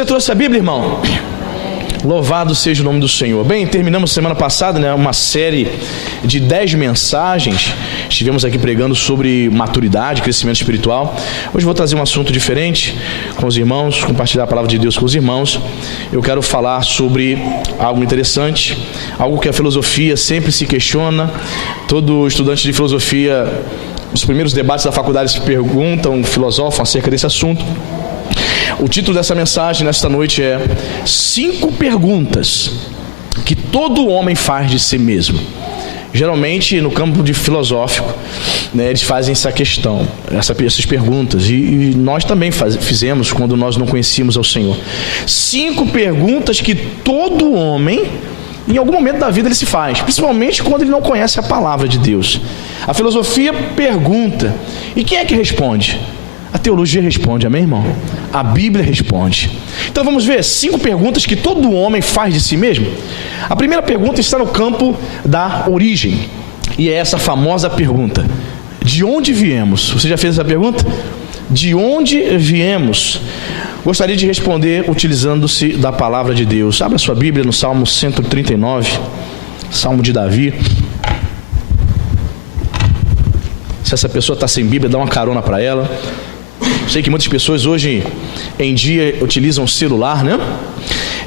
Você trouxe a Bíblia, irmão? Louvado seja o nome do Senhor. Bem, terminamos semana passada, uma série de 10 mensagens. Estivemos aqui pregando sobre maturidade, crescimento espiritual. Hoje vou trazer um assunto diferente com os irmãos, compartilhar a palavra de Deus com os irmãos. Eu quero falar sobre algo interessante, algo que a filosofia sempre se questiona. Todo estudante de filosofia, os primeiros debates da faculdade se perguntam, filosofam acerca desse assunto. O título dessa mensagem nesta noite é 5 perguntas que todo homem faz de si mesmo. Geralmente no campo de filosófico, eles fazem essa questão, essas perguntas, e nós também fizemos quando nós não conhecíamos ao Senhor. 5 perguntas que todo homem, em algum momento da vida, ele se faz, principalmente quando ele não conhece a palavra de Deus. A filosofia pergunta, e quem é que responde? A teologia responde, amém, irmão? A Bíblia responde. Então vamos ver 5 perguntas que todo homem faz de si mesmo. A primeira pergunta está no campo da origem, e é essa famosa pergunta: de onde viemos? Você já fez essa pergunta? De onde viemos? Gostaria de responder utilizando-se da palavra de Deus. Abra sua Bíblia no Salmo 139, Salmo de Davi. Se essa pessoa está sem Bíblia, dá uma carona para ela. Sei que muitas pessoas hoje em dia utilizam o celular,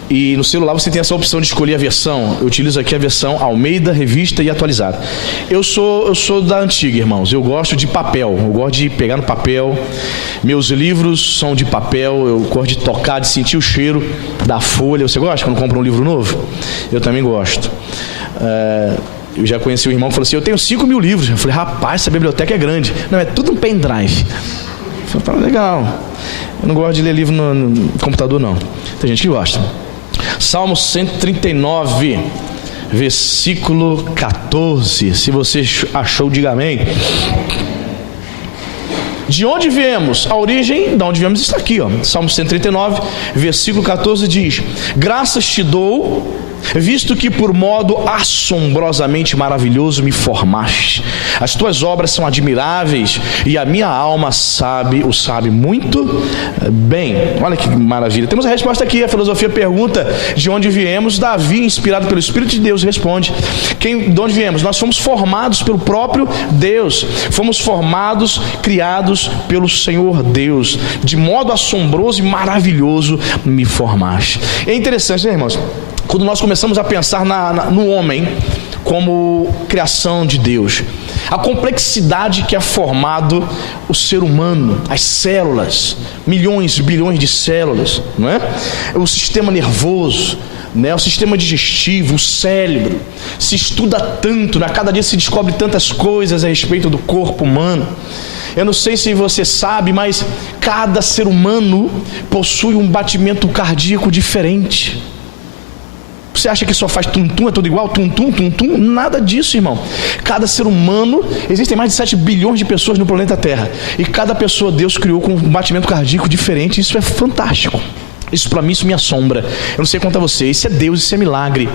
E no celular você tem essa opção de escolher a versão. Eu utilizo aqui a versão Almeida, Revista e Atualizada. Eu sou da antiga, irmãos. Eu gosto de papel. Eu gosto de pegar no papel. Meus livros são de papel. Eu gosto de tocar, de sentir o cheiro da folha. Você gosta quando compra um livro novo? Eu também gosto. Eu já conheci um irmão que falou assim: eu tenho 5.000 livros. Eu falei: rapaz, essa biblioteca é grande. Não, é tudo um pendrive. Eu falei: legal. Eu não gosto de ler livro no computador, não. Tem gente que gosta. Salmo 139, versículo 14. Se você achou, diga amém. De onde viemos? A origem de onde viemos está aqui, Salmo 139, versículo 14 diz: graças te dou, visto que por modo assombrosamente maravilhoso me formaste. As tuas obras são admiráveis, e a minha alma o sabe muito bem. Olha que maravilha. Temos a resposta aqui. A filosofia pergunta de onde viemos. Davi, inspirado pelo Espírito de Deus, responde: de onde viemos? Nós fomos formados pelo próprio Deus. Fomos formados, criados pelo Senhor Deus. De modo assombroso e maravilhoso me formaste. É interessante, irmãos? Quando nós começamos a pensar no homem como criação de Deus, a complexidade que é formado o ser humano, as células, milhões, bilhões de células, não é? O sistema nervoso, o sistema digestivo, o cérebro. Se estuda tanto, cada dia se descobre tantas coisas a respeito do corpo humano. Eu não sei se você sabe, mas cada ser humano possui um batimento cardíaco diferente. Você acha que só faz tum-tum, é tudo igual? Tum-tum, tum-tum? Nada disso, irmão. Cada ser humano, existem mais de 7 bilhões de pessoas no planeta Terra. E cada pessoa Deus criou com um batimento cardíaco diferente. Isso é fantástico. Isso para mim, isso me assombra. Eu não sei quanto a você. Isso é Deus, isso é milagre.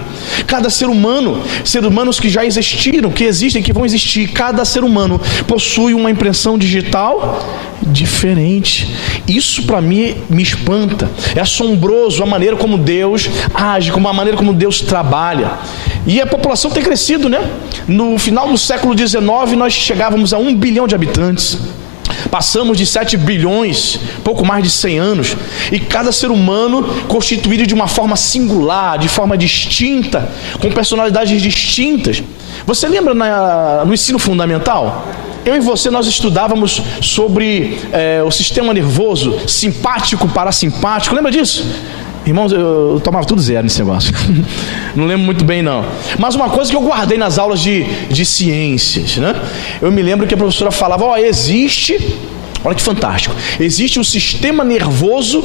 Cada ser humano, seres humanos que já existiram, que existem, que vão existir, cada ser humano possui uma impressão digital diferente. Isso para mim me espanta. É assombroso a maneira como Deus age, a maneira como Deus trabalha. E a população tem crescido, No final do século XIX nós chegávamos a 1 bilhão de habitantes. Passamos de 7 bilhões, pouco mais de 100 anos, e cada ser humano constituído de uma forma singular, de forma distinta, com personalidades distintas. Você lembra no ensino fundamental? Eu e você, nós estudávamos sobre o sistema nervoso, simpático, parasimpático. Lembra disso? Irmãos, eu tomava tudo 0 nesse negócio. Não lembro muito bem, não. Mas uma coisa que eu guardei nas aulas de ciências, Eu me lembro que a professora falava: existe, olha que fantástico, existe um sistema nervoso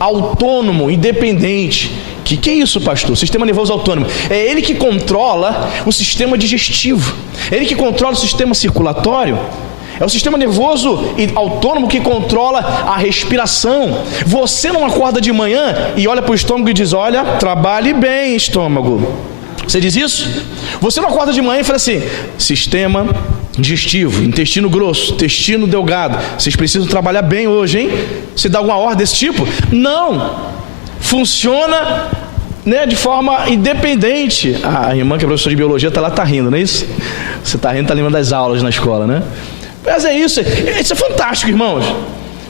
autônomo, independente. Que é isso, pastor? Sistema nervoso autônomo. É ele que controla o sistema digestivo. É ele que controla o sistema circulatório. É o sistema nervoso autônomo que controla a respiração. Você não acorda de manhã e olha para o estômago e diz: olha, trabalhe bem, estômago. Você diz isso? Você não acorda de manhã e fala assim: sistema digestivo, intestino grosso, intestino delgado, vocês precisam trabalhar bem hoje, hein? Você dá alguma ordem desse tipo? Não. funciona, né, de forma independente. A irmã que é professora de biologia está lá, está rindo, não é isso? Você está rindo, está lembrando das aulas na escola, né? Mas é isso é fantástico, irmãos.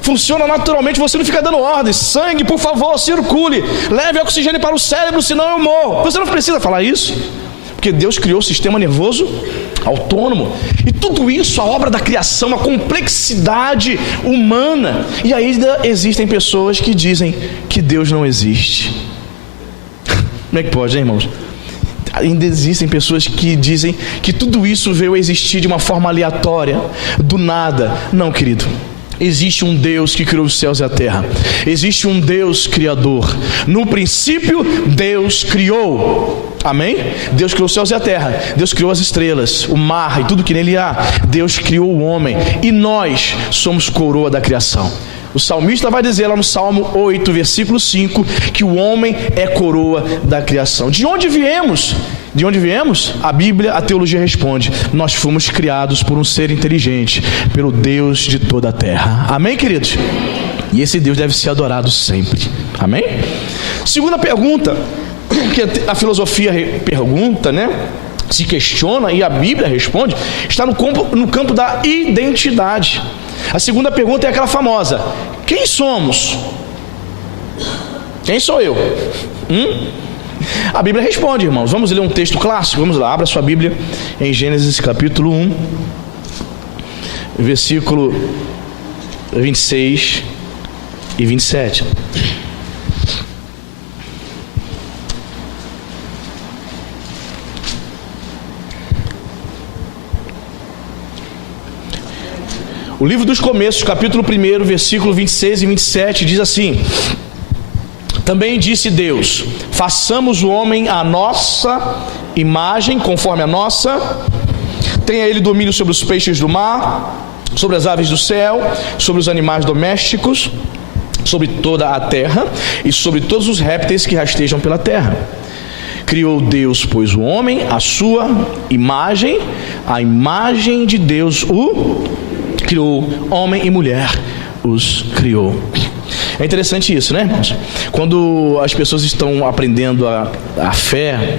Funciona naturalmente, você não fica dando ordens. Sangue, por favor, circule, leve oxigênio para o cérebro, senão eu morro. Você não precisa falar isso, porque Deus criou o sistema nervoso autônomo. E tudo isso, a obra da criação, a complexidade humana. E ainda existem pessoas que dizem que Deus não existe. Como é que pode, hein, irmãos? Ainda existem pessoas que dizem que tudo isso veio a existir de uma forma aleatória, do nada. Não, querido. Existe um Deus que criou os céus e a terra. Existe um Deus criador. No princípio, Deus criou. Amém? Deus criou os céus e a terra. Deus criou as estrelas, o mar e tudo que nele há. Deus criou o homem. E nós somos coroa da criação. O salmista vai dizer lá no Salmo 8, versículo 5, que o homem é coroa da criação. De onde viemos? De onde viemos? A Bíblia, a teologia responde: nós fomos criados por um ser inteligente, pelo Deus de toda a terra. Amém, queridos? E esse Deus deve ser adorado sempre. Amém? Segunda pergunta, que a filosofia pergunta, né? Se questiona e a Bíblia responde, está no campo da identidade. A segunda pergunta é aquela famosa: quem somos? Quem sou eu? A Bíblia responde, irmãos. Vamos ler um texto clássico? Vamos lá, abra sua Bíblia em Gênesis capítulo 1, versículo 26 e 27. O livro dos Começos, capítulo 1, versículo 26 e 27, diz assim: também disse Deus: façamos o homem à nossa imagem, conforme a nossa, tenha ele domínio sobre os peixes do mar, sobre as aves do céu, sobre os animais domésticos, sobre toda a terra e sobre todos os répteis que rastejam pela terra. Criou Deus, pois, o homem à sua imagem, a imagem de Deus o criou, homem e mulher os criou. É interessante isso, né, irmãos? Quando as pessoas estão aprendendo a fé,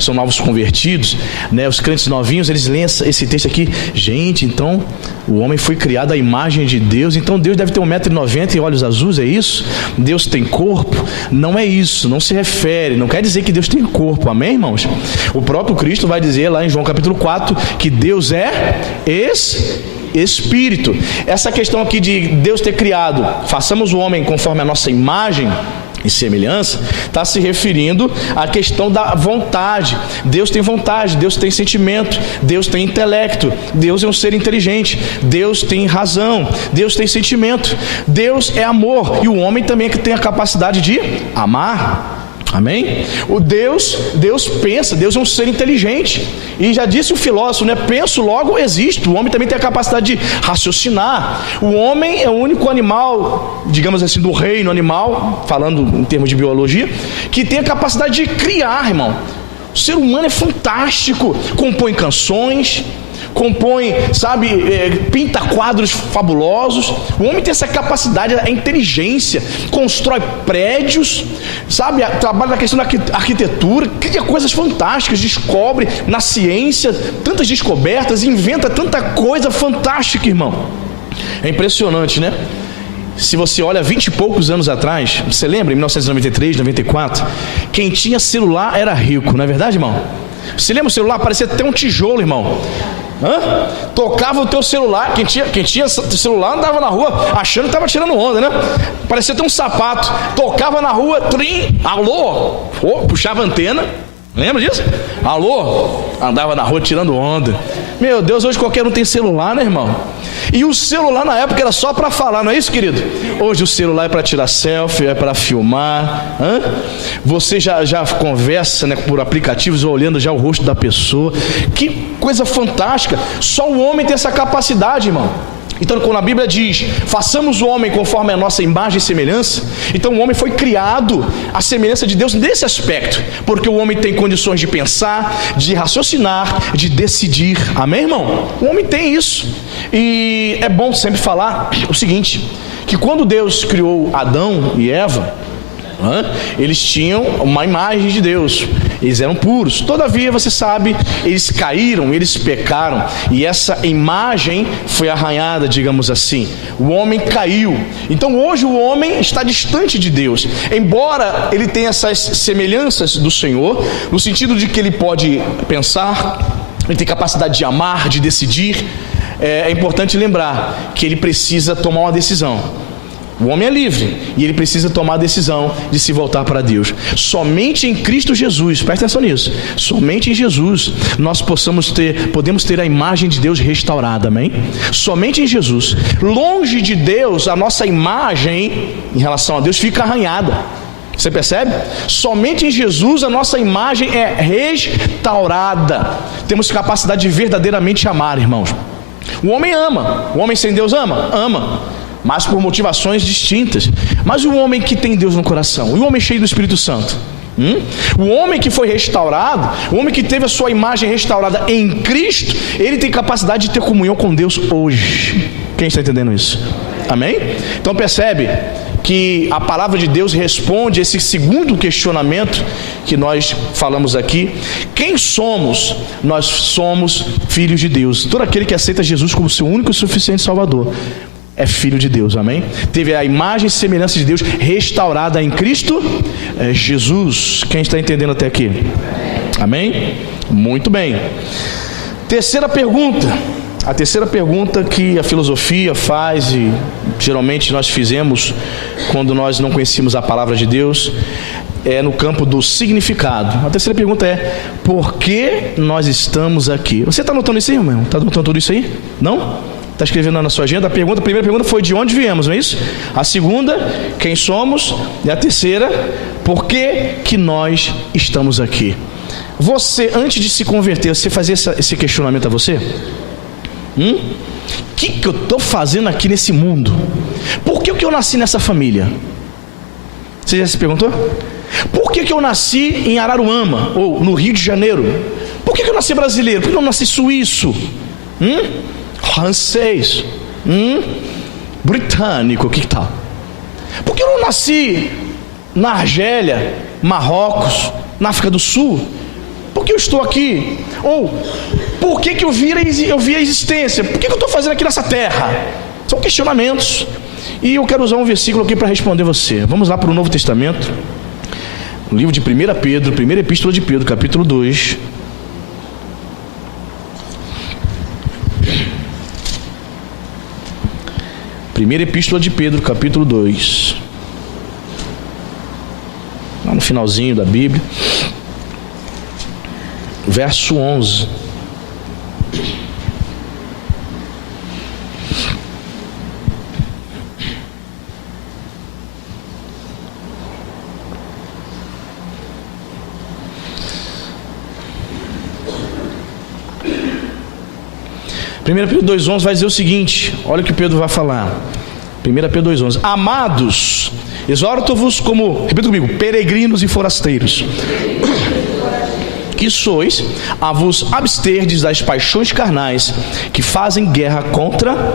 são novos convertidos, né? Os crentes novinhos, eles leem esse texto aqui: gente, então o homem foi criado à imagem de Deus, então Deus deve ter 1,90 m e olhos azuis, é isso? Deus tem corpo? Não é isso, não se refere, não quer dizer que Deus tem corpo, amém, irmãos? O próprio Cristo vai dizer lá em João capítulo 4 que Deus é Espírito. Essa questão aqui de Deus ter criado, façamos o homem conforme a nossa imagem e semelhança, está se referindo à questão da vontade. Deus tem vontade, Deus tem sentimento, Deus tem intelecto, Deus é um ser inteligente, Deus tem razão, Deus tem sentimento, Deus é amor, e o homem também é que tem a capacidade de amar. Amém? O Deus pensa, Deus é um ser inteligente. E já disse o filósofo, né? Penso, logo existo. O homem também tem a capacidade de raciocinar. O homem é o único animal, digamos assim, do reino animal, falando em termos de biologia, que tem a capacidade de criar, irmão. O ser humano é fantástico. Compõe canções, compõe, sabe, pinta quadros fabulosos. O homem tem essa capacidade, a inteligência, constrói prédios, sabe, trabalha na questão da arquitetura, cria coisas fantásticas, descobre na ciência tantas descobertas, inventa tanta coisa fantástica, irmão. É impressionante, né? Se você olha 20 e poucos anos atrás, você lembra, em 1993, 94, quem tinha celular era rico, não é verdade, irmão? Você lembra o celular? Parecia até um tijolo, irmão. Tocava o teu celular, quem tinha celular andava na rua achando que estava tirando onda, né? Parecia ter um sapato, tocava na rua, alô, puxava a antena, lembra disso? Alô, andava na rua tirando onda. Meu Deus, hoje qualquer um tem celular, né, irmão? E o celular na época era só para falar, não é isso, querido? Hoje o celular é para tirar selfie, é para filmar. Você já conversa, né, por aplicativos, olhando já o rosto da pessoa. Que coisa fantástica. Só o homem tem essa capacidade, irmão. Então, quando a Bíblia diz: façamos o homem conforme a nossa imagem e semelhança, então o homem foi criado à semelhança de Deus nesse aspecto, porque o homem tem condições de pensar, de raciocinar, de decidir. Amém, irmão? O homem tem isso. E é bom sempre falar o seguinte, que quando Deus criou Adão e Eva, Eles tinham uma imagem de Deus, eles eram puros. Todavia, você sabe, eles caíram, eles pecaram, e essa imagem foi arranhada, digamos assim. O homem caiu. Então hoje o homem está distante de Deus, embora ele tenha essas semelhanças do Senhor, no sentido de que ele pode pensar, ele tem capacidade de amar, de decidir. É importante lembrar que ele precisa tomar uma decisão. O homem é livre e ele precisa tomar a decisão de se voltar para Deus. Somente em Cristo Jesus, presta atenção nisso, somente em Jesus nós podemos ter a imagem de Deus restaurada, amém? Somente em Jesus. Longe de Deus, a nossa imagem em relação a Deus fica arranhada. Você percebe? Somente em Jesus a nossa imagem é restaurada. Temos capacidade de verdadeiramente amar, irmãos. O homem ama. O homem sem Deus ama? Ama, mas por motivações distintas. Mas o homem que tem Deus no coração, e o homem cheio do Espírito Santo, o homem que foi restaurado, o homem que teve a sua imagem restaurada em Cristo, ele tem capacidade de ter comunhão com Deus hoje. Quem está entendendo isso? Amém? Então percebe que a palavra de Deus responde esse segundo questionamento que nós falamos aqui. Quem somos? Nós somos filhos de Deus. Todo aquele que aceita Jesus como seu único e suficiente Salvador é filho de Deus, amém? Teve a imagem e semelhança de Deus restaurada em Cristo Jesus. Quem está entendendo até aqui? Amém? Muito bem. Terceira pergunta. A terceira pergunta que a filosofia faz, e geralmente nós fizemos quando nós não conhecíamos a palavra de Deus, é no campo do significado. A terceira pergunta é: por que nós estamos aqui? Você está anotando isso aí, irmão? Está anotando tudo isso aí? Não? Está escrevendo na sua agenda? A primeira pergunta foi de onde viemos, não é isso? A segunda, quem somos? E a terceira, por que nós estamos aqui? Você, antes de se converter, você fazia esse questionamento a você? O que eu estou fazendo aqui nesse mundo? Por que eu nasci nessa família? Você já se perguntou? Por que eu nasci em Araruama, ou no Rio de Janeiro? Por que eu nasci brasileiro? Por que eu não nasci suíço? Francês, britânico, que tal? Por que eu não nasci na Argélia, Marrocos, na África do Sul? Por que eu estou aqui? Ou por que eu vi a existência? Por que eu estou fazendo aqui nessa terra? São questionamentos. E eu quero usar um versículo aqui para responder você. Vamos lá para o Novo Testamento, no livro de 1 Pedro, primeira epístola de Pedro, capítulo 2. Primeira epístola de Pedro, capítulo 2. Lá no finalzinho da Bíblia. Verso 11. Primeira Pedro 2,11 vai dizer o seguinte, olha o que Pedro vai falar. 1 Pedro 2,11: Amados, exorto-vos como, repita comigo, peregrinos e forasteiros, que sois, a vos absterdes das paixões carnais que fazem guerra contra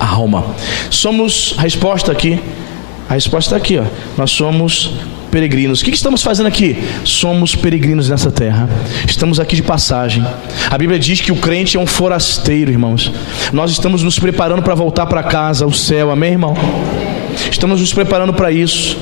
a alma. Somos, a resposta está aqui, ó. Nós somos peregrinos. O que estamos fazendo aqui? Somos peregrinos nessa terra. Estamos aqui de passagem. A Bíblia diz que o crente é um forasteiro, irmãos. Nós estamos nos preparando para voltar para casa, ao céu, amém, irmão? Estamos nos preparando para isso.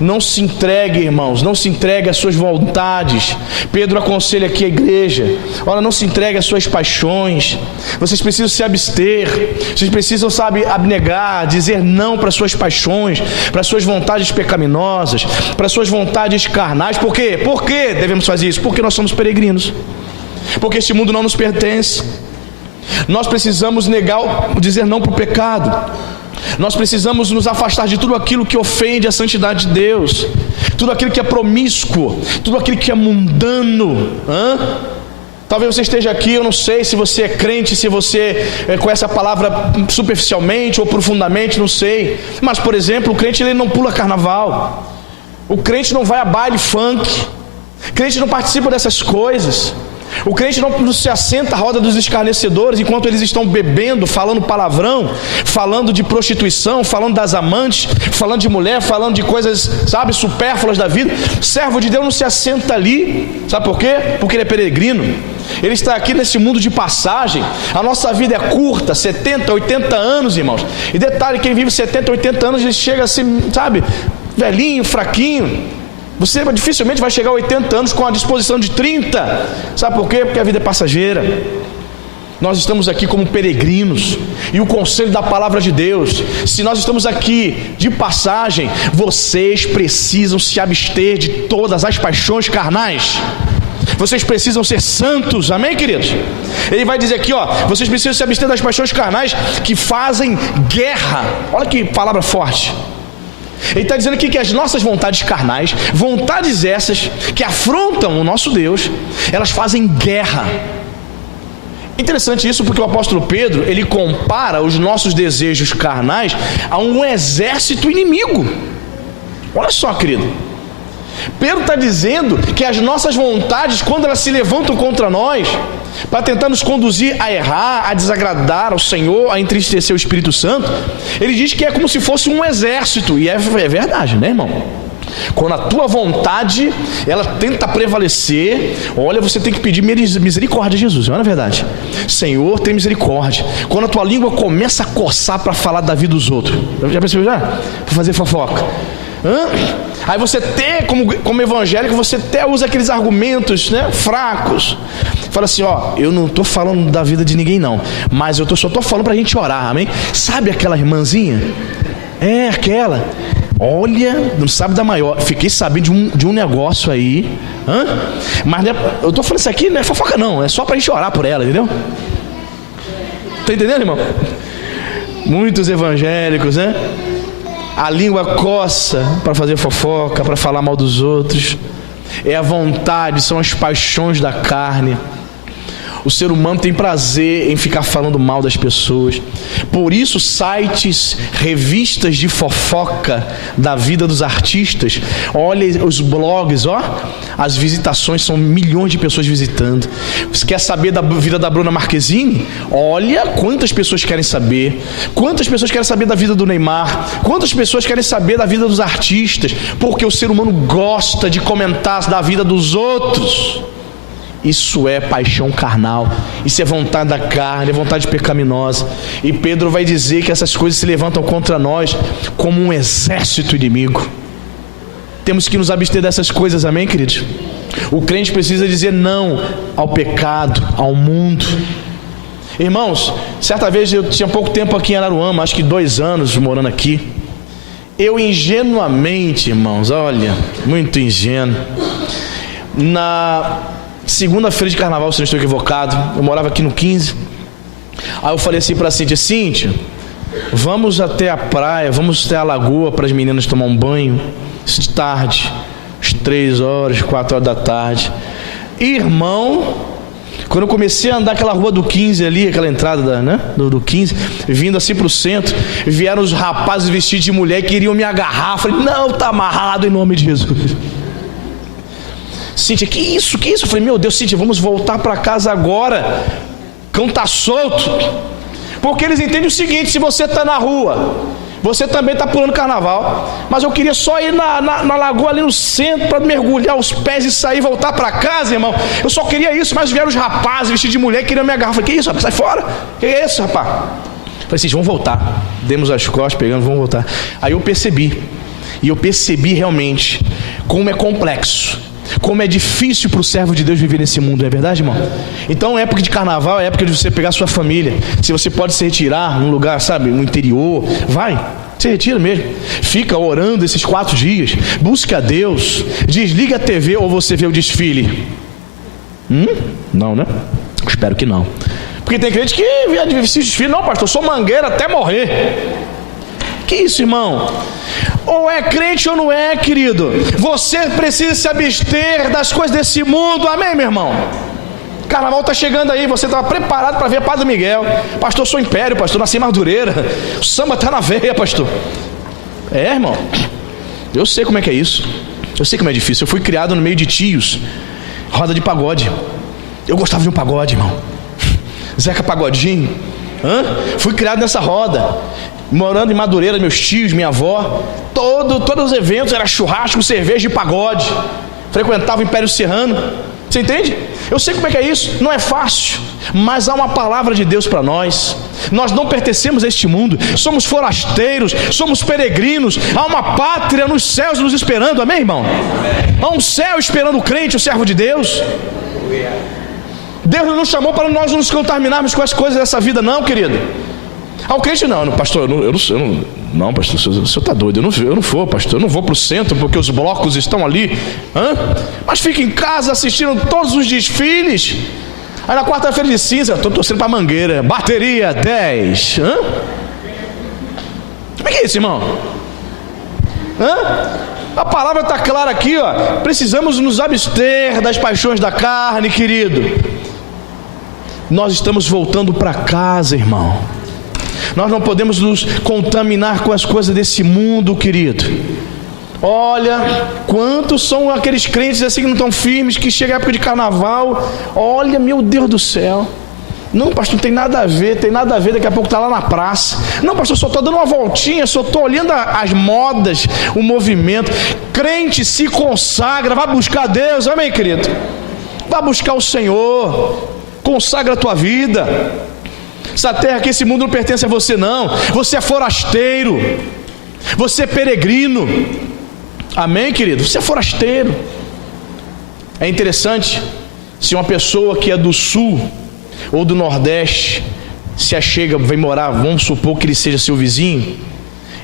Não se entregue, irmãos, não se entregue às suas vontades. Pedro aconselha aqui a igreja: olha, não se entregue às suas paixões. Vocês precisam se abster. Vocês precisam, abnegar, dizer não para as suas paixões, para as suas vontades pecaminosas, para as suas vontades carnais. Por quê? Por que devemos fazer isso? Porque nós somos peregrinos. Porque este mundo não nos pertence. Nós precisamos dizer não para o pecado. Nós precisamos nos afastar de tudo aquilo que ofende a santidade de Deus, tudo aquilo que é promíscuo, tudo aquilo que é mundano. Talvez você esteja aqui, eu não sei se você é crente, se você conhece a palavra superficialmente ou profundamente, não sei. Mas, por exemplo, o crente ele não pula carnaval, o crente não vai a baile funk, o crente não participa dessas coisas. O crente não se assenta à roda dos escarnecedores enquanto eles estão bebendo, falando palavrão, falando de prostituição, falando das amantes, falando de mulher, falando de coisas, sabe, supérfluas da vida. O servo de Deus não se assenta ali, sabe por quê? Porque ele é peregrino. Ele está aqui nesse mundo de passagem. A nossa vida é curta, 70, 80 anos, irmãos. E detalhe, quem vive 70, 80 anos, ele chega assim, sabe, velhinho, fraquinho. Você dificilmente vai chegar a 80 anos com a disposição de 30. Sabe por quê? Porque a vida é passageira. Nós estamos aqui como peregrinos. E o conselho da palavra de Deus: se nós estamos aqui de passagem, vocês precisam se abster de todas as paixões carnais. Vocês precisam ser santos, amém, queridos? Ele vai dizer aqui, ó, vocês precisam se abster das paixões carnais que fazem guerra. Olha que palavra forte. Ele está dizendo aqui que as nossas vontades carnais, vontades essas que afrontam o nosso Deus, elas fazem guerra. Interessante isso, porque o apóstolo Pedro, ele compara os nossos desejos carnais a um exército inimigo. Olha só, querido, Pedro está dizendo que as nossas vontades, quando elas se levantam contra nós, para tentar nos conduzir a errar, a desagradar ao Senhor, a entristecer o Espírito Santo, ele diz que é como se fosse um exército. E é verdade, né, irmão? Quando a tua vontade, ela tenta prevalecer, olha, você tem que pedir misericórdia a Jesus, não é verdade? Senhor, tem misericórdia. Quando a tua língua começa a coçar para falar da vida dos outros, já percebeu já? Para fazer fofoca. Aí você como evangélico, você até usa aqueles argumentos, né, fracos. Fala assim, ó, eu não estou falando da vida de ninguém não, mas eu só estou falando para a gente orar, amém? Sabe aquela irmãzinha? É aquela. Olha, não sabe da maior. Fiquei sabendo de um negócio aí. Mas eu estou falando isso aqui, não é fofoca não, é só para a gente orar por ela, entendeu? Tá entendendo, irmão? Muitos evangélicos, né? A língua coça para fazer fofoca, para falar mal dos outros. É a vontade, são as paixões da carne. O ser humano tem prazer em ficar falando mal das pessoas. Por isso, sites, revistas de fofoca da vida dos artistas, olha os blogs, ó, as visitações, são milhões de pessoas visitando. Você quer saber da vida da Bruna Marquezine? Olha quantas pessoas querem saber. Quantas pessoas querem saber da vida do Neymar? Quantas pessoas querem saber da vida dos artistas? Porque o ser humano gosta de comentar da vida dos outros. Isso é paixão carnal, isso é vontade da carne, é vontade pecaminosa. E Pedro vai dizer que essas coisas se levantam contra nós como um exército inimigo. Temos que nos abster dessas coisas, amém, queridos? O crente precisa dizer não ao pecado, ao mundo. Irmãos, certa vez eu tinha pouco tempo aqui em Araruama, acho que 2 anos morando aqui. Eu ingenuamente, irmãos, olha, muito ingênuo, na segunda-feira de carnaval, se não estou equivocado, eu morava aqui no 15. Aí eu falei assim para a Cíntia, vamos até a praia, vamos até a lagoa para as meninas tomar um banho. Isso de tarde, às 3 horas, 4 horas da tarde. Irmão, quando eu comecei a andar aquela rua do 15 ali, aquela entrada do 15, vindo assim para o centro, vieram os rapazes vestidos de mulher e queriam me agarrar. Eu falei, não, tá amarrado em nome de Jesus. Cíntia, que isso? Eu falei, meu Deus, Cíntia, vamos voltar para casa agora. Cão tá solto. Porque eles entendem o seguinte: se você está na rua, você também está pulando carnaval, mas eu queria só ir na lagoa ali no centro para mergulhar os pés e sair e voltar para casa, irmão. Eu só queria isso, mas vieram os rapazes vestidos de mulher e queriam me agarrar. Eu falei, que isso, rapaz? Sai fora. Que é isso, rapaz? Eu falei, Cíntia, vamos voltar. Demos as costas, pegamos, vamos voltar. Aí eu percebi realmente como é complexo, como é difícil para o servo de Deus viver nesse mundo, não é verdade, irmão? Então, época de carnaval é época de você pegar sua família. Se você pode se retirar num lugar, sabe, no interior, vai, se retira mesmo. Fica orando esses 4 dias, busca a Deus, desliga a TV ou você vê o desfile. Não, né? Espero que não. Porque tem crente que vê esse desfile, não, pastor, eu sou mangueira até morrer. Que isso, irmão? Ou é crente ou não é, querido. Você precisa se abster das coisas desse mundo, amém, meu irmão? Carnaval está chegando aí, você estava preparado para ver Padre Miguel. Pastor, eu sou império, pastor, nasci em Madureira. O samba está na veia, pastor. É, irmão, eu sei como é que é isso. Eu sei como é difícil. Eu fui criado no meio de tios, roda de pagode. Eu gostava de um pagode, irmão. Zeca Pagodinho. Fui criado nessa roda. Morando em Madureira, meus tios, minha avó. Todos os eventos era churrasco, cerveja e pagode. Frequentava o Império Serrano. Você entende? Eu sei como é que é isso. Não é fácil, mas há uma palavra de Deus para nós. Nós não pertencemos a este mundo. Somos forasteiros, somos peregrinos. Há uma pátria nos céus nos esperando. Amém, irmão? Há um céu esperando o crente, o servo de Deus. Deus não nos chamou para nós nos contaminarmos com as coisas dessa vida, não, querido. Ao crente não, pastor, não, pastor, o senhor está doido, eu não vou, pastor, eu não vou para o centro porque os blocos estão ali, mas fica em casa assistindo todos os desfiles. Aí na quarta-feira de cinza, estou torcendo para Mangueira, bateria 10, como é que é isso, irmão? A palavra está clara aqui, ó. Precisamos nos abster das paixões da carne, querido. Nós estamos voltando para casa, irmão. Nós não podemos nos contaminar com as coisas desse mundo, querido. Olha, quantos são aqueles crentes assim que não estão firmes, que chega a época de carnaval, olha, meu Deus do céu. Não, pastor, não tem nada a ver, daqui a pouco está lá na praça. Não, pastor, só estou dando uma voltinha, só estou olhando as modas, o movimento. Crente se consagra, vai buscar Deus, amém, querido? Vai buscar o Senhor, consagra a tua vida. Essa terra aqui, esse mundo não pertence a você não. Você é forasteiro, você é peregrino. Amém, querido? Você é forasteiro. É interessante, se uma pessoa que é do sul ou do nordeste se achega, vem morar, vamos supor que ele seja seu vizinho,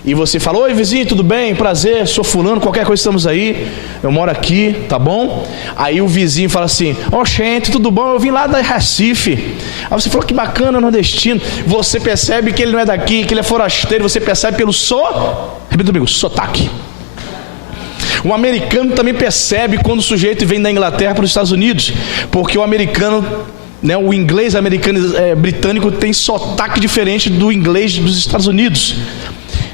e você fala: oi vizinho, tudo bem? Prazer, sou fulano, qualquer coisa estamos aí, eu moro aqui, tá bom? Aí o vizinho fala assim: ó, gente, tudo bom? Eu vim lá da Recife. Aí você falou: que bacana, nordestino. Você percebe que ele não é daqui, que ele é forasteiro. Você percebe pelo repita comigo, sotaque. O americano também percebe quando o sujeito vem da Inglaterra para os Estados Unidos, porque o americano, o inglês britânico tem sotaque diferente do inglês dos Estados Unidos.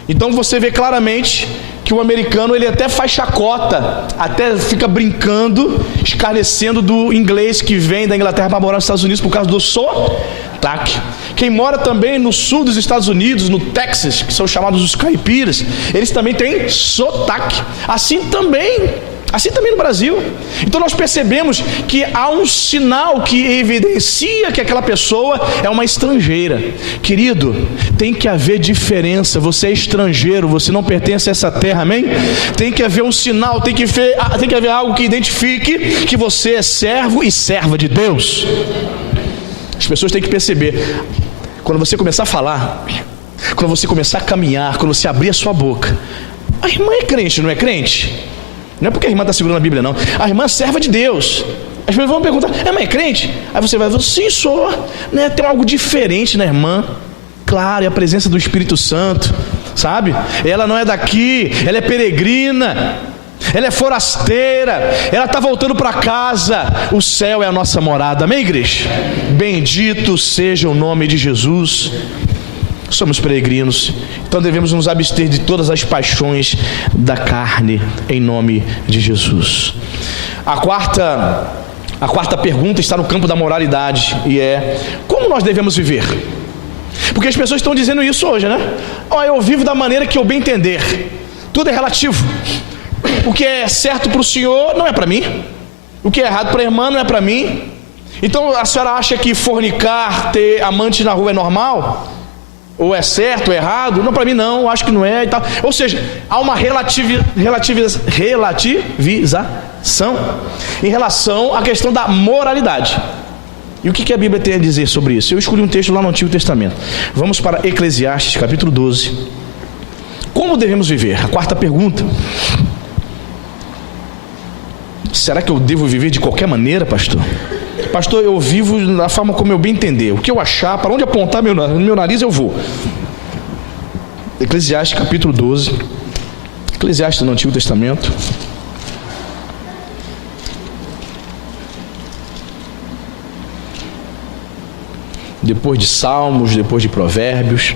Então você vê claramente que o americano, ele até faz chacota, até fica brincando, escarnecendo do inglês que vem da Inglaterra para morar nos Estados Unidos por causa do sotaque. Quem mora também no sul dos Estados Unidos, no Texas, que são chamados os caipiras, eles também têm sotaque. Assim também no Brasil. Então nós percebemos que há um sinal que evidencia que aquela pessoa é uma estrangeira. Querido, tem que haver diferença. Você é estrangeiro, você não pertence a essa terra, amém? Tem que haver um sinal, tem que haver algo que identifique que você é servo e serva de Deus. As pessoas têm que perceber. Quando você começar a falar, quando você começar a caminhar, quando você abrir a sua boca, a irmã é crente, não é crente? Não é porque a irmã está segurando a Bíblia, não. A irmã é serva de Deus. As pessoas vão perguntar: a irmã é crente? Aí você vai dizer: sim, sou. Tem algo diferente na irmã. Claro, é a presença do Espírito Santo, sabe? Ela não é daqui, ela é peregrina, ela é forasteira, ela está voltando para casa. O céu é a nossa morada, amém, igreja? Bendito seja o nome de Jesus. Somos peregrinos, então devemos nos abster de todas as paixões da carne, em nome de Jesus. A quarta pergunta está no campo da moralidade, e é: como nós devemos viver? Porque as pessoas estão dizendo isso hoje, né? Eu vivo da maneira que eu bem entender. Tudo é relativo. O que é certo para o senhor não é para mim, o que é errado para a irmã não é para mim. Então a senhora acha que fornicar, ter amantes na rua é normal? Ou é certo ou errado? Não, para mim não, acho que não é e tal. Ou seja, há uma relativização em relação à questão da moralidade. E o que a Bíblia tem a dizer sobre isso? Eu escolhi um texto lá no Antigo Testamento. Vamos para Eclesiastes, capítulo 12. Como devemos viver? A quarta pergunta. Será que eu devo viver de qualquer maneira, pastor? Pastor, eu vivo da forma como eu bem entender. O que eu achar, para onde apontar meu nariz, eu vou. Eclesiastes capítulo 12. Eclesiastes no Antigo Testamento. Depois de Salmos, depois de Provérbios.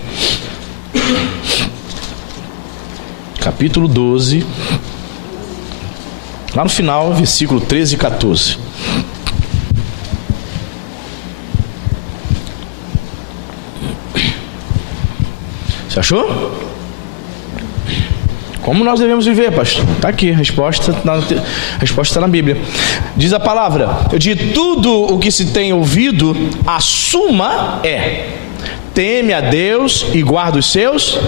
Capítulo 12. Lá no final, versículo 13 e 14. Você achou? Como nós devemos viver, pastor? Está aqui, a resposta está na Bíblia. Diz a palavra: de tudo o que se tem ouvido, a suma é: teme a Deus e guarda os seus,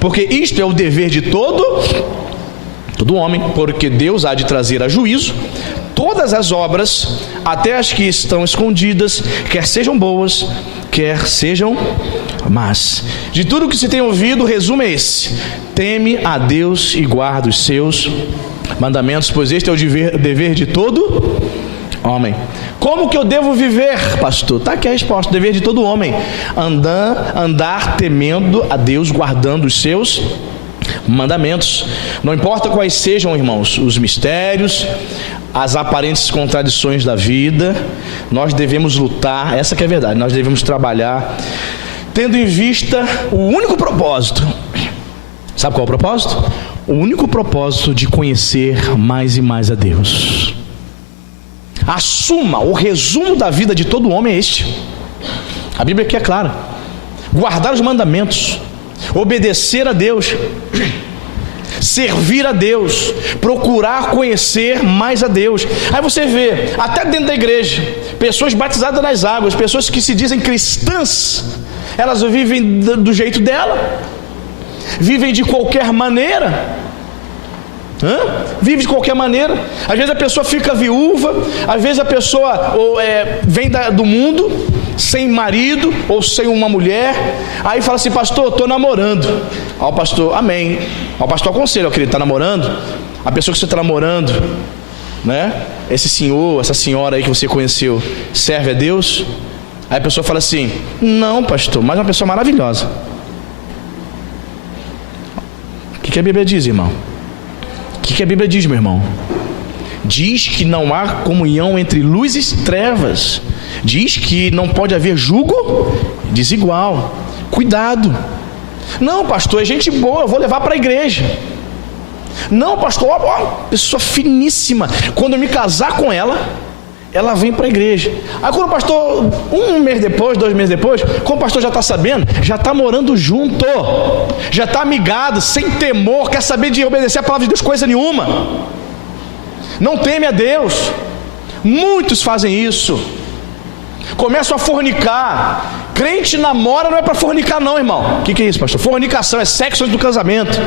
porque isto é o dever de todo homem, porque Deus há de trazer a juízo todas as obras, até as que estão escondidas, quer sejam boas, quer sejam más. De tudo que se tem ouvido, o resumo é esse: teme a Deus e guarda os seus mandamentos, pois este é o dever de todo homem. Como que eu devo viver, pastor? Está aqui a resposta: o dever de todo homem, andar temendo a Deus, guardando os seus mandamentos. Não importa quais sejam, irmãos, os mistérios, as aparentes contradições da vida, nós devemos lutar, essa que é a verdade, nós devemos trabalhar, tendo em vista o único propósito. Sabe qual é o propósito? O único propósito de conhecer mais e mais a Deus. A suma, o resumo da vida de todo homem é este. A Bíblia aqui é clara: guardar os mandamentos, obedecer a Deus, servir a Deus, procurar conhecer mais a Deus. Aí você vê, até dentro da igreja, pessoas batizadas nas águas, pessoas que se dizem cristãs, elas vivem do jeito dela, vivem de qualquer maneira. Vive de qualquer maneira. Às vezes a pessoa fica viúva, às vezes a pessoa vem do mundo sem marido ou sem uma mulher, aí fala assim: pastor, estou namorando. Ó, pastor, amém. Ó, pastor, aconselho, querido, está namorando? A pessoa que você está namorando, né? Esse senhor, essa senhora aí que você conheceu, serve a Deus? Aí a pessoa fala assim: não, pastor, mas é uma pessoa maravilhosa. O que a Bíblia diz, irmão? O que a Bíblia diz, meu irmão? Diz que não há comunhão entre luz e trevas. Diz que não pode haver jugo desigual. Cuidado. Não, pastor, é gente boa, eu vou levar para a igreja. Não, pastor, pessoa finíssima. Quando eu me casar com ela, ela vem para a igreja. Aí quando o pastor, 1 mês depois, 2 meses depois, quando o pastor já está sabendo, já está morando junto, já está amigado, sem temor, quer saber de obedecer a palavra de Deus coisa nenhuma, não teme a Deus. Muitos fazem isso, começam a fornicar. Crente namora não é para fornicar não, irmão. O que é isso, pastor? Fornicação é sexo antes do casamento.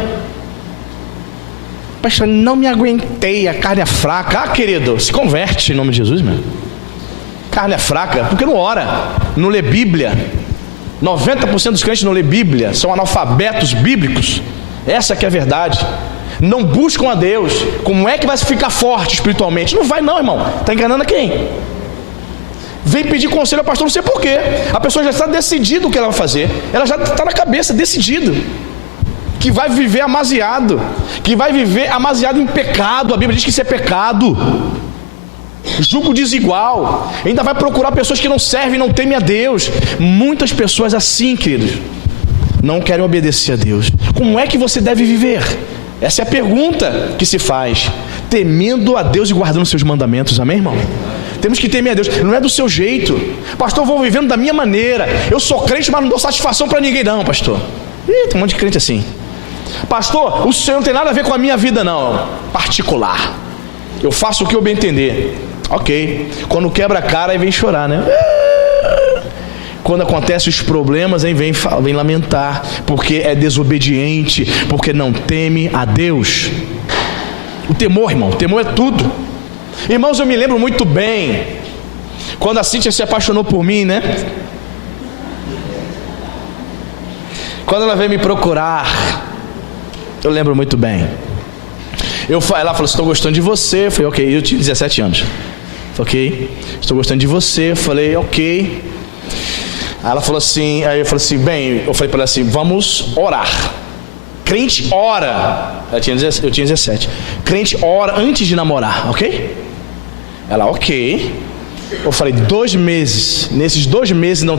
Pastor, não me aguentei, a carne é fraca. Ah, querido, se converte em nome de Jesus, meu. Carne é fraca, porque não ora, não lê Bíblia. 90% dos crentes não lê Bíblia, são analfabetos bíblicos. Essa que é a verdade. Não buscam a Deus. Como é que vai ficar forte espiritualmente? Não vai não, irmão. Está enganando a quem? Vem pedir conselho ao pastor, não sei porquê. A pessoa já está decidida o que ela vai fazer. Ela já está na cabeça, decidido que vai viver amasiado, que vai viver amasiado em pecado. A Bíblia diz que isso é pecado, jugo desigual. Ainda vai procurar pessoas que não servem, não temem a Deus. Muitas pessoas assim, queridos, não querem obedecer a Deus. Como é que você deve viver? Essa é a pergunta que se faz. Temendo a Deus e guardando seus mandamentos, amém, irmão? Temos que temer a Deus, não é do seu jeito. Pastor, eu vou vivendo da minha maneira. Eu sou crente, mas não dou satisfação para ninguém não, pastor. Tem um monte de crente assim. Pastor, o Senhor não tem nada a ver com a minha vida não. Particular. Eu faço o que eu bem entender. Ok. Quando quebra a cara, aí vem chorar, né? Quando acontecem os problemas, aí vem lamentar, porque é desobediente, porque não teme a Deus. O temor, irmão, o temor é tudo. Irmãos, eu me lembro muito bem quando a Cíntia se apaixonou por mim, né? Quando ela veio me procurar, eu lembro muito bem. Ela falou: estou gostando de você. Eu falei: ok. Eu tinha 17 anos. Ok, estou gostando de você. Eu falei: ok. Aí ela falou assim, aí eu falei assim, bem, eu falei para ela assim: vamos orar. Crente ora. Eu tinha 17. Crente ora antes de namorar, ok? Ela: ok. Eu falei: 2 meses. Nesses 2 meses não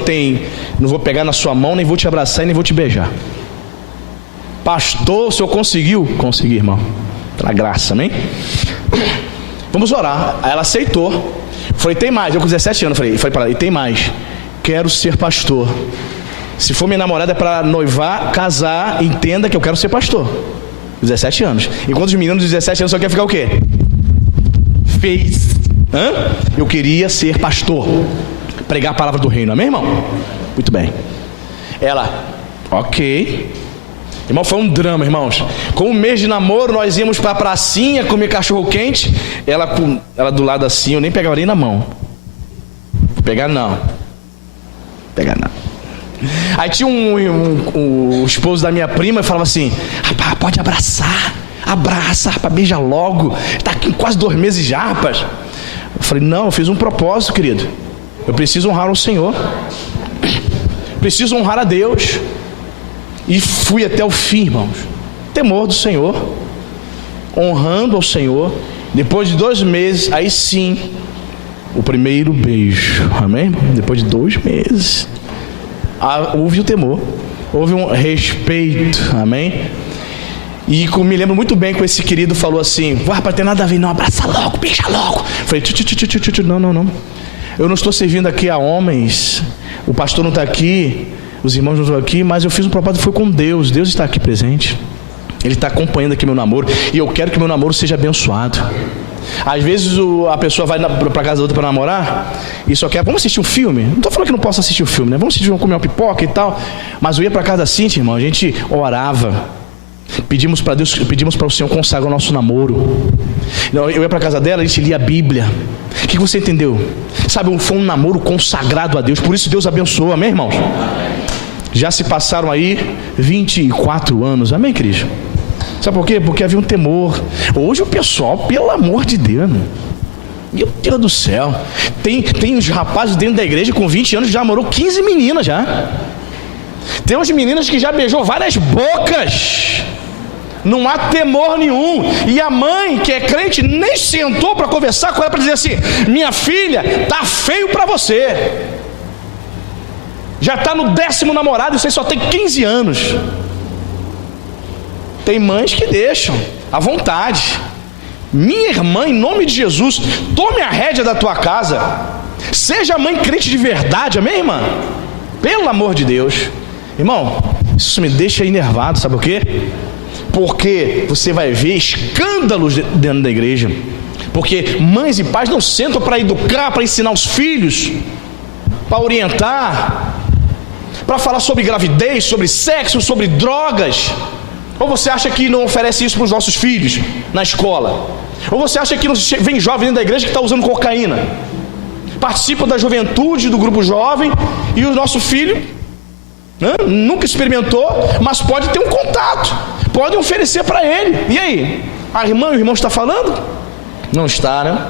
vou pegar na sua mão, nem vou te abraçar e nem vou te beijar. Pastor, o senhor conseguiu? Consegui, irmão. Pela graça, amém? Vamos orar. Aí ela aceitou. Eu falei: tem mais. Eu com 17 anos falei para ela: e tem mais. Quero ser pastor. Se for minha namorada é para noivar, casar, entenda que eu quero ser pastor. 17 anos. Enquanto os meninos de 17 anos só querem ficar o quê? Fez. Eu queria ser pastor, pregar a palavra do reino, amém, irmão? Muito bem. Ela, ok. Irmão, foi um drama, irmãos. Com um mês de namoro, nós íamos para a pracinha comer cachorro quente. Ela do lado assim, eu nem pegava nem na mão. Pegar não. Aí tinha o esposo da minha prima e falava assim: rapaz, pode abraçar. Abraça, rapaz, beija logo. Está aqui quase 2 meses já, rapaz. Eu falei: não, eu fiz um propósito, querido. Eu preciso honrar o Senhor. Preciso honrar a Deus. E fui até o fim, irmãos. Temor do Senhor. Honrando ao Senhor. Depois de 2 meses, aí sim, o primeiro beijo. Amém? Depois de 2 meses. Houve o temor. Houve um respeito. Amém? E me lembro muito bem que esse querido falou assim: rapaz, tem nada a ver, não, abraça logo, beija logo. Falei: não. Eu não estou servindo aqui a homens, o pastor não está aqui, os irmãos não estão aqui, mas eu fiz um propósito, foi com Deus. Deus está aqui presente, Ele está acompanhando aqui meu namoro, e eu quero que meu namoro seja abençoado. Às vezes a pessoa vai para casa da outra para namorar e só quer: vamos assistir um filme? Não estou falando que não posso assistir um filme, né? Vamos comer uma pipoca e tal. Mas eu ia para casa da Cíntia, irmão, a gente orava, pedimos para Deus, pedimos para o Senhor consagrar o nosso namoro. Eu ia para casa dela, a gente lia a Bíblia. O que você entendeu? Sabe, foi um namoro consagrado a Deus. Por isso Deus abençoou, amém, irmãos? Já se passaram aí 24 anos, amém, Cristo? Sabe por quê? Porque havia um temor. Hoje o pessoal, pelo amor de Deus, meu Deus do céu, tem uns rapazes dentro da igreja com 20 anos já namorou 15 meninas já. Tem umas meninas que já beijou várias bocas. Não há temor nenhum. E a mãe, que é crente, nem sentou para conversar com ela, para dizer assim: minha filha, tá feio para você. Já está no 10º namorado e você só tem 15 anos. Tem mães que deixam à vontade. Minha irmã, em nome de Jesus, tome a rédea da tua casa. Seja mãe crente de verdade, amém, irmã? Pelo amor de Deus. Irmão, isso me deixa enervado, sabe por quê? Porque você vai ver escândalos dentro da igreja. Porque mães e pais não sentam para educar, para ensinar os filhos, para orientar, para falar sobre gravidez, sobre sexo, sobre drogas. Ou você acha que não oferece isso para os nossos filhos na escola? Ou você acha que não vem jovem dentro da igreja que está usando cocaína? Participa da juventude, do grupo jovem, e o nosso filho nunca experimentou, mas pode ter um contato, pode oferecer para ele. E aí? A irmã e o irmão está falando? Não está, né?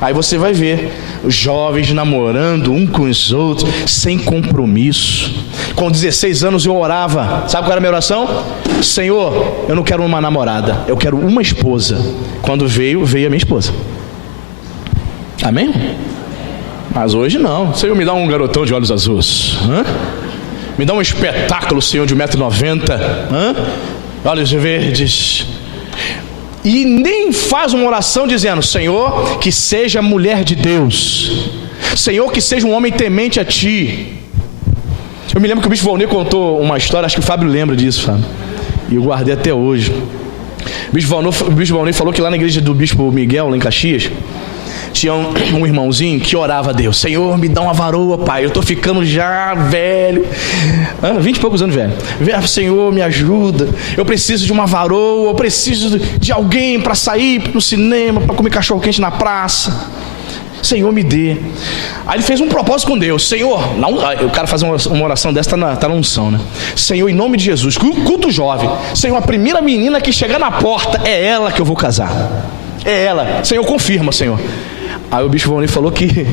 Aí você vai ver os jovens namorando um com os outros, sem compromisso. Com 16 anos eu orava. Sabe qual era a minha oração? Senhor, eu não quero uma namorada, eu quero uma esposa. Quando veio a minha esposa. Amém? Mas hoje não. Senhor, me dá um garotão de olhos azuis. Me dá um espetáculo, Senhor, de 1,90 m. Olhos verdes. E nem faz uma oração dizendo: Senhor, que seja mulher de Deus, Senhor, que seja um homem temente a Ti. Eu me lembro que o Bispo Valnei contou uma história, acho que o Fábio lembra disso, sabe? E eu guardei até hoje. O Bispo Valnei falou que lá na igreja do Bispo Miguel, lá em Caxias, tinha um irmãozinho que orava a Deus: Senhor, me dá uma varoa, Pai, eu estou ficando já velho, 20 e poucos anos velho. Senhor, me ajuda, eu preciso de uma varoa, eu preciso de alguém para sair no cinema, para comer cachorro quente na praça. Senhor, me dê. Aí ele fez um propósito com Deus: Senhor, não, o cara fazer uma oração dessa, tá na unção, né? Senhor, em nome de Jesus, culto jovem, Senhor, a primeira menina que chegar na porta é ela que eu vou casar, é ela. Senhor, confirma, Senhor. Aí o Bispo Valnei falou que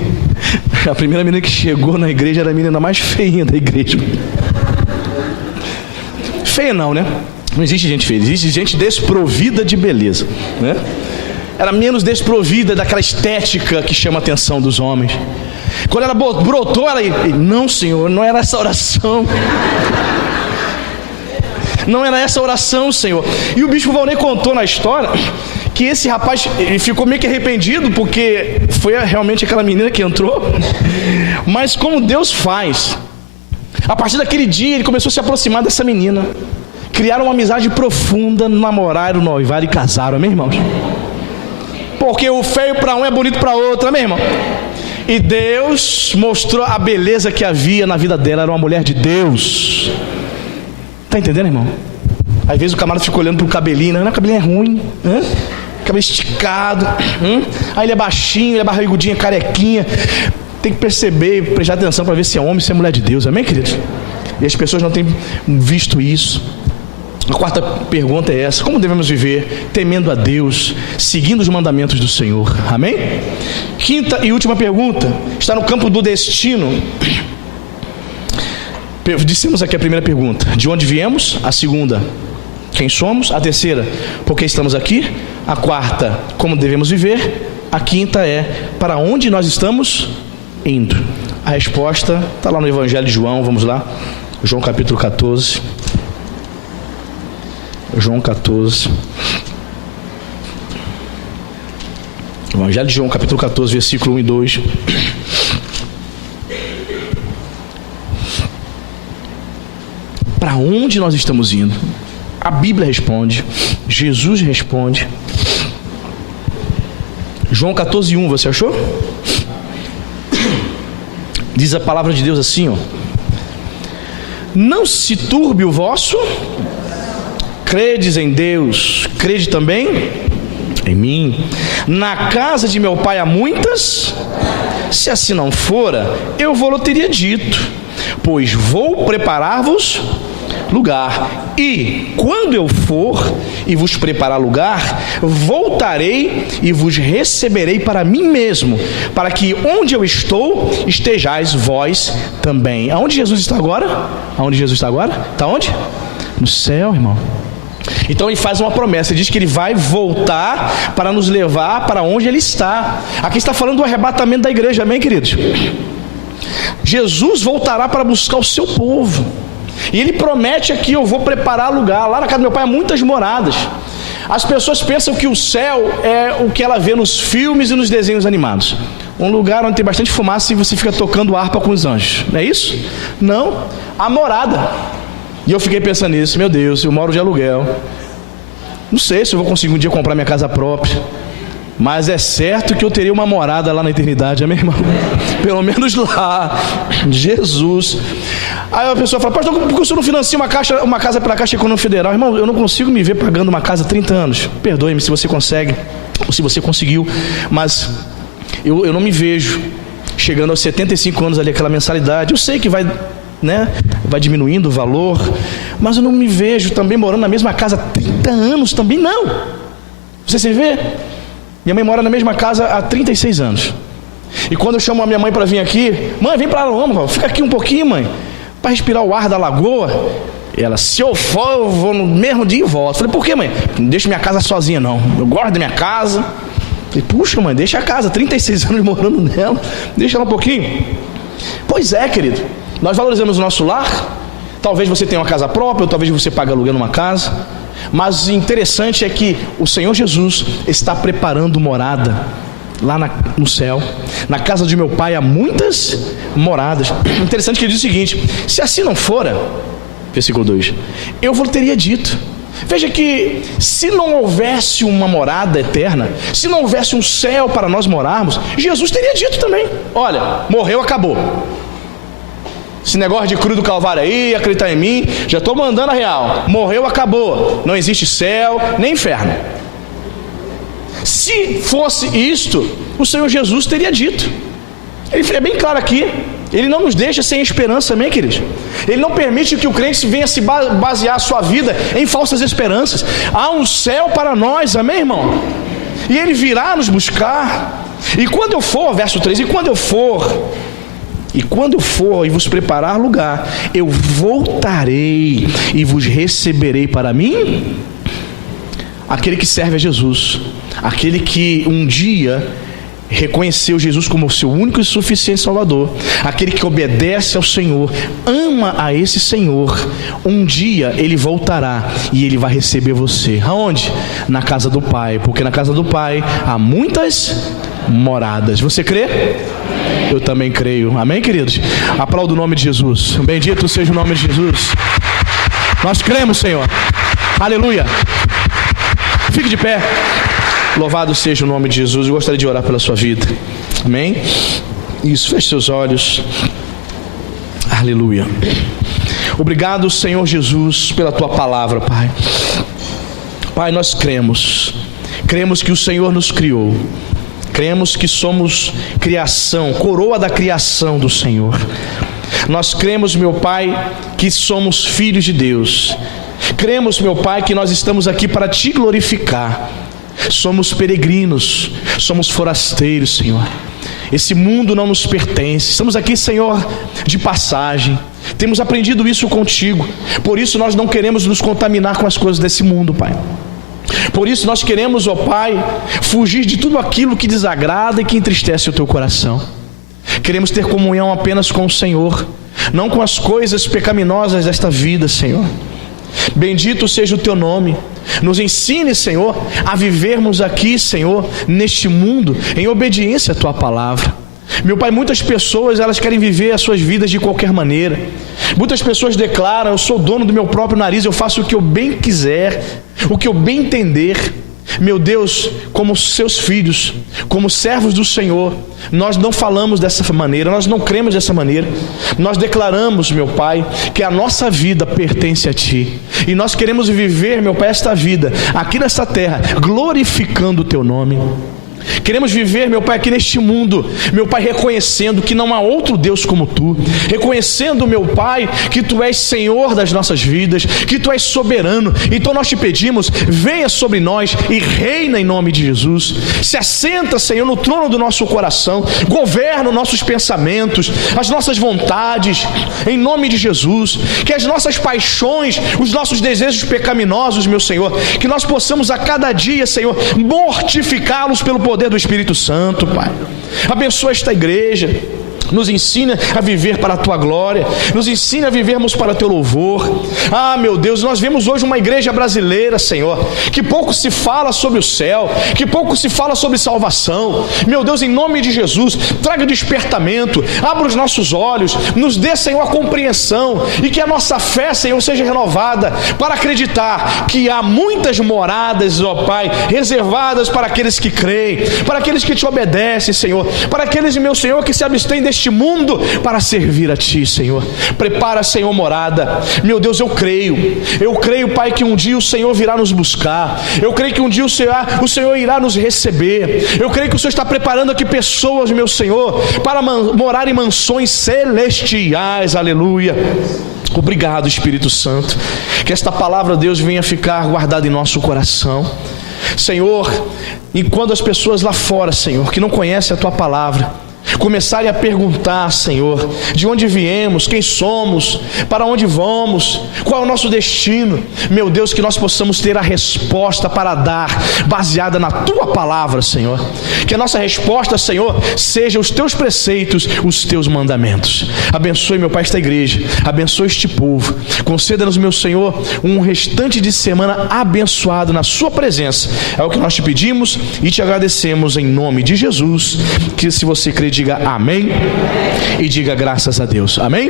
a primeira menina que chegou na igreja era a menina mais feinha da igreja. Feia não, né? Não existe gente feia, existe gente desprovida de beleza, né? Era menos desprovida daquela estética que chama a atenção dos homens. Quando ela brotou, ela... Não, Senhor, não era essa oração. Não era essa oração, Senhor. E o Bispo Valnei contou na história que esse rapaz, ele ficou meio que arrependido, porque foi realmente aquela menina que entrou. Mas como Deus faz, A partir daquele dia ele começou a se aproximar dessa menina. Criaram uma amizade profunda, namoraram, noivaram e casaram, amém, irmãos? Porque o feio para um é bonito para outro, amém, irmão? E Deus mostrou a beleza que havia na vida dela. Era uma mulher de Deus. Está entendendo, irmão? Às vezes o camarada fica olhando para o cabelinho, né? O cabelinho é ruim, cabelo esticado, aí ele é baixinho, ele é barrigudinho, carequinha. Tem que perceber, prestar atenção para ver se é homem, se é mulher de Deus, amém, queridos? E as pessoas não têm visto isso. A quarta pergunta é essa: como devemos viver temendo a Deus, seguindo os mandamentos do Senhor, amém? Quinta e última pergunta está no campo do destino. Dissemos aqui a primeira pergunta: de onde viemos? A segunda: quem somos? A terceira: por que estamos aqui? A quarta: como devemos viver? A quinta é: para onde nós estamos indo? A resposta está lá no Evangelho de João. Vamos lá, João capítulo 14. João 14. Evangelho de João capítulo 14, versículo 1 e 2. Para onde nós estamos indo? A Bíblia responde, Jesus responde. João 14, 1, você achou? Diz a palavra de Deus assim, ó: não se turbe o vosso, credes em Deus, crede também em mim. Na casa de meu pai há muitas, se assim não fora, eu vou-lhe teria dito, pois vou preparar-vos lugar. E quando eu for e vos preparar lugar, voltarei e vos receberei para mim mesmo, para que onde eu estou, estejais vós também. Aonde Jesus está agora? Aonde Jesus está agora? Está onde? No céu, irmão. Então ele faz uma promessa, ele diz que ele vai voltar para nos levar para onde ele está. Aqui está falando do arrebatamento da igreja, amém, queridos? Jesus voltará para buscar o seu povo. E ele promete aqui: eu vou preparar lugar. Lá na casa do meu pai há muitas moradas. As pessoas pensam que o céu é o que ela vê nos filmes e nos desenhos animados, um lugar onde tem bastante fumaça e você fica tocando harpa com os anjos. Não é isso? Não, a morada. E eu fiquei pensando nisso: meu Deus, eu moro de aluguel, não sei se eu vou conseguir um dia comprar minha casa própria, mas é certo que eu teria uma morada lá na eternidade, amém, irmão? Pelo menos lá, Jesus. Aí a pessoa fala: pastor, por que o senhor não financia uma casa pela Caixa Econômica Federal? Irmão, eu não consigo me ver pagando uma casa há 30 anos. Perdoe-me se você consegue, ou se você conseguiu, mas eu não me vejo chegando aos 75 anos ali, aquela mensalidade. Eu sei que vai diminuindo o valor, mas eu não me vejo também morando na mesma casa há 30 anos também, não. Você se vê? Minha mãe mora na mesma casa há 36 anos. E quando eu chamo a minha mãe para vir aqui: mãe, vem para lá, fica aqui um pouquinho, mãe, para respirar o ar da lagoa. Ela: se eu for, eu vou no mesmo dia e volto. Falei: por quê, mãe? Não deixo minha casa sozinha, não. Eu gosto da minha casa. Falei: puxa, mãe, deixa a casa, 36 anos morando nela, deixa ela um pouquinho. Pois é, querido, nós valorizamos o nosso lar. Talvez você tenha uma casa própria, ou talvez você pague aluguel numa casa. Mas o interessante é que o Senhor Jesus está preparando morada lá no céu. Na casa de meu pai há muitas moradas. Interessante que ele diz o seguinte: se assim não fora, versículo 2, eu vos teria dito. Veja que se não houvesse uma morada eterna, se não houvesse um céu para nós morarmos, Jesus teria dito também: olha, morreu, acabou. Esse negócio de cruz do Calvário aí, acreditar em mim, já estou mandando a real. Morreu, acabou. Não existe céu, nem inferno. Se fosse isto, o Senhor Jesus teria dito. Ele é bem claro aqui. Ele não nos deixa sem esperança, amém, queridos? Ele não permite que o crente venha se basear a sua vida em falsas esperanças. Há um céu para nós, amém, irmão? E ele virá nos buscar. E quando eu for, verso 3, e quando eu for e vos preparar lugar, eu voltarei e vos receberei para mim. Aquele que serve a Jesus, aquele que um dia reconheceu Jesus como o seu único e suficiente Salvador, aquele que obedece ao Senhor, ama a esse Senhor, um dia Ele voltará e Ele vai receber você. Aonde? Na casa do Pai, porque na casa do Pai há muitas moradas. Você crê? Eu também creio. Amém, queridos? Aplauda o nome de Jesus. Bendito seja o nome de Jesus. Nós cremos, Senhor. Aleluia. Fique de pé. Louvado seja o nome de Jesus. Eu gostaria de orar pela sua vida. Amém? Isso, feche seus olhos. Aleluia. Obrigado, Senhor Jesus, pela tua palavra, Pai. Pai, nós cremos que o Senhor nos criou. Cremos que somos criação, coroa da criação do Senhor. Nós cremos, meu Pai, que somos filhos de Deus. Cremos, meu Pai, que nós estamos aqui para te glorificar. Somos peregrinos, somos forasteiros, Senhor. Esse mundo não nos pertence. Estamos aqui, Senhor, de passagem. Temos aprendido isso contigo. Por isso nós não queremos nos contaminar com as coisas desse mundo, Pai. Por isso nós queremos, ó Pai, fugir de tudo aquilo que desagrada e que entristece o teu coração. Queremos ter comunhão apenas com o Senhor, não com as coisas pecaminosas desta vida, Senhor. Bendito seja o teu nome. Nos ensine, Senhor, a vivermos aqui, Senhor, neste mundo, em obediência à tua palavra. Meu Pai, muitas pessoas, elas querem viver as suas vidas de qualquer maneira. Muitas pessoas declaram: eu sou dono do meu próprio nariz, eu faço o que eu bem quiser, o que eu bem entender. Meu Deus, como seus filhos, como servos do Senhor, nós não falamos dessa maneira, nós não cremos dessa maneira. Nós declaramos, meu Pai, que a nossa vida pertence a Ti. E nós queremos viver, meu Pai, esta vida aqui nesta terra, glorificando o Teu nome. Queremos viver, meu Pai, aqui neste mundo, meu Pai, reconhecendo que não há outro Deus como Tu, reconhecendo, meu Pai, que Tu és Senhor das nossas vidas, que Tu és soberano. Então nós te pedimos, venha sobre nós e reina em nome de Jesus. Se assenta, Senhor, no trono do nosso coração, governa os nossos pensamentos, as nossas vontades, em nome de Jesus. Que as nossas paixões, os nossos desejos pecaminosos, meu Senhor, que nós possamos a cada dia, Senhor, mortificá-los pelo poder do Espírito Santo, Pai. Abençoa esta igreja. Nos ensina a viver para a Tua glória. Nos ensina a vivermos para o Teu louvor. Ah, meu Deus, nós vemos hoje uma igreja brasileira, Senhor, que pouco se fala sobre o céu, que pouco se fala sobre salvação. Meu Deus, em nome de Jesus, traga despertamento, abra os nossos olhos, nos dê, Senhor, a compreensão, e que a nossa fé, Senhor, seja renovada para acreditar que há muitas moradas, ó Pai, reservadas para aqueles que creem, para aqueles que Te obedecem, Senhor, para aqueles, meu Senhor, que se abstêm deste mundo para servir a Ti, Senhor. Prepara, Senhor, morada. Meu Deus, eu creio, Pai, que um dia o Senhor virá nos buscar. Eu creio que um dia o Senhor irá nos receber. Eu creio que o Senhor está preparando aqui pessoas, meu Senhor, para morar em mansões celestiais. Aleluia. Obrigado, Espírito Santo. Que esta palavra, Deus, venha ficar guardada em nosso coração, Senhor. E quando as pessoas lá fora, Senhor, que não conhecem a Tua palavra, começarem a perguntar, Senhor, de onde viemos, quem somos, para onde vamos, qual é o nosso destino, meu Deus, que nós possamos ter a resposta para dar, baseada na Tua palavra, Senhor. Que a nossa resposta, Senhor, seja os Teus preceitos, os Teus mandamentos. Abençoe, meu Pai, esta igreja, abençoe este povo. Conceda-nos, meu Senhor, um restante de semana abençoado na Sua presença. É o que nós te pedimos e te agradecemos em nome de Jesus. Que se você crê, diga amém e diga graças a Deus. Amém?